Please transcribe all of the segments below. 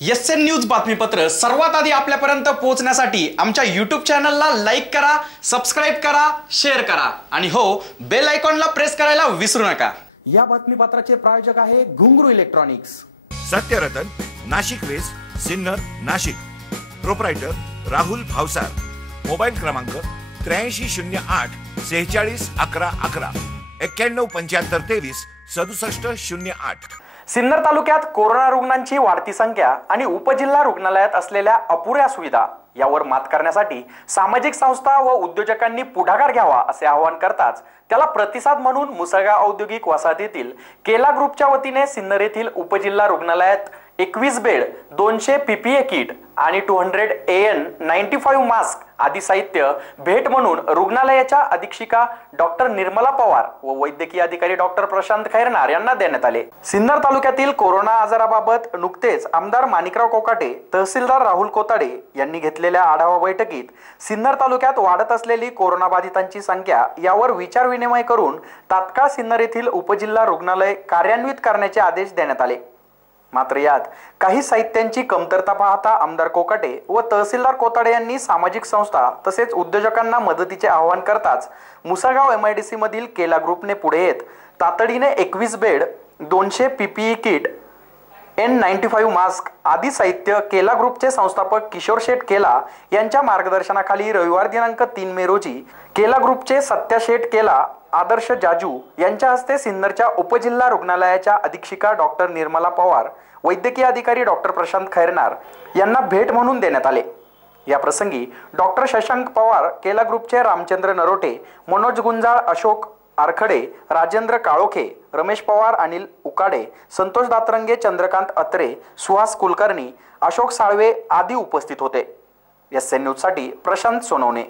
SN news बातमीपत्र सर्वात आधी आपल्यापर्यंत पोहोचण्यासाठी आमच्या YouTube चॅनलला लाईक करा, सबस्क्राइब करा, शेअर करा आणि हो बेल आयकॉनला प्रेस करायला विसरू नका। या बातमीपत्राचे प्रायोजक आहे Ghungroo electronics. Satyaratan, Nashik west, Sinnar, Nashik. Proprietor Rahul Bhavsar. Mobile क्रमांक 8308 46 11 11 91 75 23 67 08। सिन्नर तालुक्यात कोरोना रुग्णांची वाढती संख्या आणि उपजिल्हा रुग्णालयात असलेल्या अपुऱ्या सुविधा यावर मात करण्यासाठी सामाजिक संस्था व उद्योजकांनी पुढाकार घ्यावा असे आवाहन करताच त्याला प्रतिसाद म्हणून मुसळगाव औद्योगिक वसाहतीतील केला ग्रुपच्या वतीने सिन्नर येथील उपजिल्हा रुग्णालयात 21 बेड, 200 PPE किट आणि 200 AN95 मास्क आदी साहित्य भेट म्हणून रुग्णालयाच्या अधीक्षिका डॉक्टर निर्मला पवार व वैद्यकीय अधिकारी डॉक्टर प्रशांत खैरनार यांना देण्यात आले। सिन्नर तालुक्यातील कोरोना आजाराबाबत नुकतेच आमदार माणिकराव कोकाटे, तहसीलदार राहुल कोताडे यांनी घेतलेल्या आढावा बैठकीत सिन्नर तालुक्यात वाढत असलेली कोरोना बाधितांची संख्या यावर विचार विनिमय करून तात्काळ सिन्नर येथील उपजिल्हा रुग्णालय कार्यान्वित करण्याचे आदेश देण्यात आले। मात्र यात काही साहित्यांची कमतरता पाहता आमदार कोकाटे व तहसीलदार कोताडे यांनी सामाजिक संस्था तसेच उद्योजकांना मदतीचे आवाहन करताच मुसळगाव MIDC मधील केला ग्रुपने पुढे येत तातडीने 21 bed, 200 PPE kit, N95 mask आदी साहित्य केला ग्रुपचे संस्थापक किशोर शेठ केला यांच्या मार्गदर्शनाखाली रविवार दिनांक 3 मे रोजी केला ग्रुपचे सत्या शेठ केला, आदर्श जाजू यांच्या हस्ते सिन्नरच्या उपजिल्हा रुग्णालयाच्या अधीक्षिका डॉक्टर निर्मला पवार, वैद्यकीय अधिकारी डॉक्टर प्रशांत खैरनार यांना भेट म्हणून देण्यात आले। या प्रसंगी डॉक्टर शशांक पवार, केला ग्रुपचे रामचंद्र नरोटे, मनोज गुंजाळ, अशोक आरखडे, राजेंद्र काळोखे, रमेश पवार, अनिल उकाडे, संतोष दातरंगे, चंद्रकांत अत्रे, सुहास कुलकर्णी, अशोक साळवे आदी उपस्थित होते। एसएन न्यूज साठी प्रशांत सोनवणे।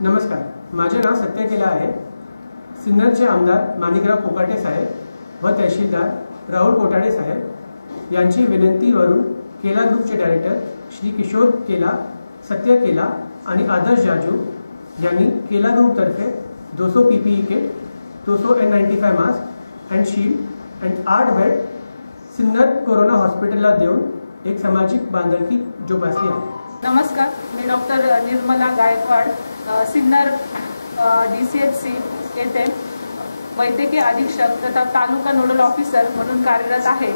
नमस्कार, माझे नाव सत्य केला आहे। सिन्नरचे आमदार माणिकराव कोकाटे साहेब व तहसीलदार राहुल कोताडे साहेब यांची विनंतीवरून केला ग्रुपचे डायरेक्टर श्री किशोर केला, सत्य केला आणि आदर्श जाजू यांनी केला ग्रुप तर्फे 200 PPE kit, 200 N95 mask end shield end 8 bed Sinnar corona हॉस्पिटलला देऊन एक सामाजिक बांधिलकी जोपासली आहे। नमस्कार, मी डॉक्टर निर्मला गायकवाड, सिन्नर DCHC येथे वैद्यकीय अधीक्षक तथा तालुका नोडल ऑफिसर म्हणून कार्यरत आहे।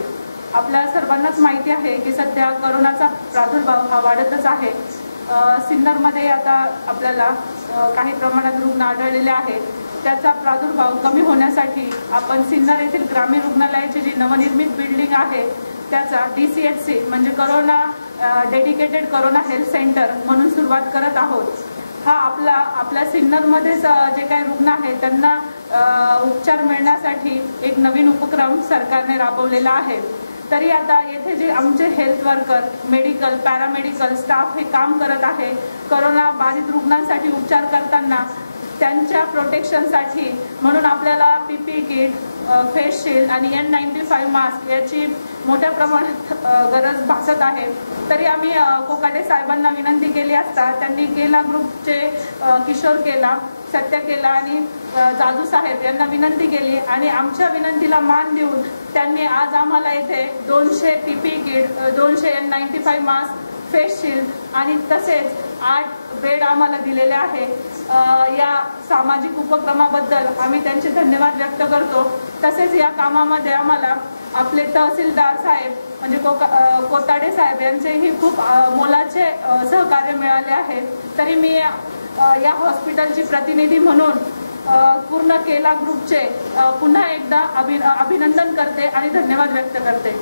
आपल्या सर्वांनाच माहिती आहे की सध्या कोरोनाचा प्रादुर्भाव हा वाढतच आहे। सिन्नरमध्ये आता आपल्याला काही प्रमाणात रुग्ण आढळलेले आहेत। त्याचा प्रादुर्भाव कमी होण्यासाठी आपण सिन्नर येथील ग्रामीण रुग्णालयाची जी नवनिर्मित बिल्डिंग आहे त्याचा DCHC म्हणजे corona dedicated corona health centre म्हणून सुरुवात करत आहोत। हा आपल्या सिन्नरमध्येच जे काही रुग्ण आहेत त्यांना उपचार मिळण्यासाठी एक नवीन उपक्रम सरकारने राबवलेला आहे। तरी आता येथे जे आमचे health worker, medical, paramedical staff हे काम करत आहे कोरोना बाधित रुग्णांसाठी उपचार करताना त्यांच्या प्रोटेक्शनसाठी म्हणून आपल्याला PPE किट, फेस शील्ड आणि N95 मास्क याची मोठ्या प्रमाणात गरज भासत आहे। तरी आम्ही कोकाटे साहेबांना विनंती केली असता त्यांनी केला ग्रुपचे किशोर केला, सत्य केला आणि जाजू साहेब यांना विनंती केली आणि आमच्या विनंतीला मान देऊन त्यांनी आज आम्हाला येथे 200 PPE kit, 200 N95 mask, face shield आणि तसेच 8 बेड आम्हाला दिलेले आहे। या सामाजिक उपक्रमाबद्दल आम्ही त्यांचे धन्यवाद व्यक्त करतो। तसेच या कामामध्ये आम्हाला आपले तहसीलदार साहेब म्हणजे कोताडे साहेब यांचेही खूप मोलाचे सहकार्य मिळाले आहे। तरी मी या हॉस्पिटलची प्रतिनिधी म्हणून पूर्ण केला ग्रुपचे पुन्हा एकदा अभिनंदन करते आणि धन्यवाद व्यक्त करते।